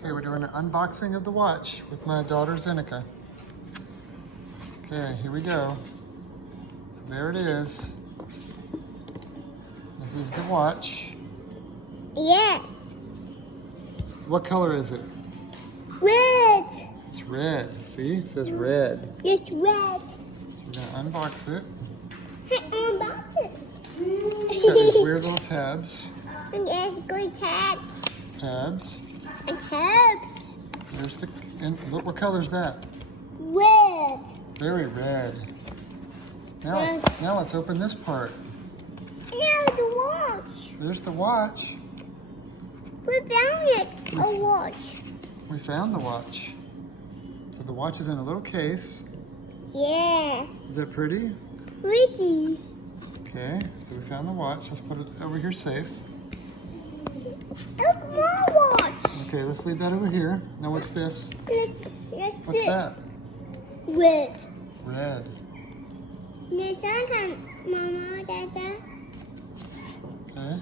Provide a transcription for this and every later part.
Okay, we're doing an unboxing of the watch with my daughter Zenica. Okay, here we go. So there it is. This is the watch. Yes. What color is it? Red. It's red. See, it says red. It's red. So we're gonna unbox it. Unbox it. It's got these weird little tabs. And there's good tabs. Tabs. And tabs. There's the. And what color is that? Red. Very red. Now let's open this part. Now the watch. There's the watch. We found it. A watch. We found the watch. So the watch is in a little case. Yes. Is that pretty? Pretty. Okay, so we found the watch. Let's put it over here safe. Look, more watch. Okay, let's leave that over here. Now what's this? What's that? Red. Red. Sometimes, Mama, Dada. Okay,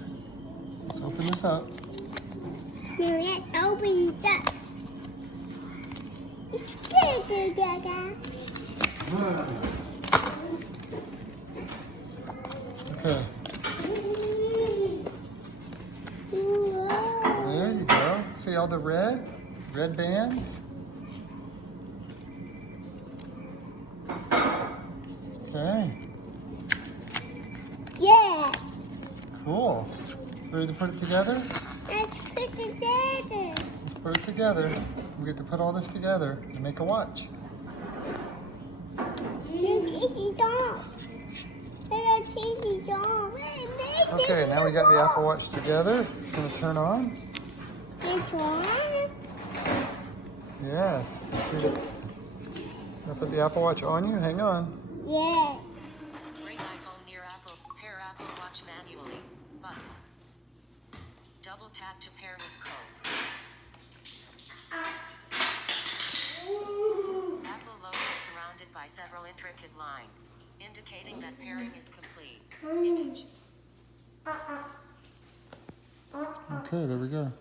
let's open this up. Now let's open it up. Thank you, Dada. Okay, there you go. See all the red bands? Okay, Yes. cool. Ready to put it together? Let's put it together. Let's put it together. We get to put all this together to make a watch. This is off. This is off. Okay, now we got the Apple Watch together. It's going to turn on. It's on. Yes. See, I put the Apple Watch on you. Hang on. Yes. Bring iPhone near Apple. Pair Apple Watch manually. Button. Double tap to pair with code. Apple logo is surrounded by several intricate lines, indicating that pairing is complete. Image. Okay, there we go.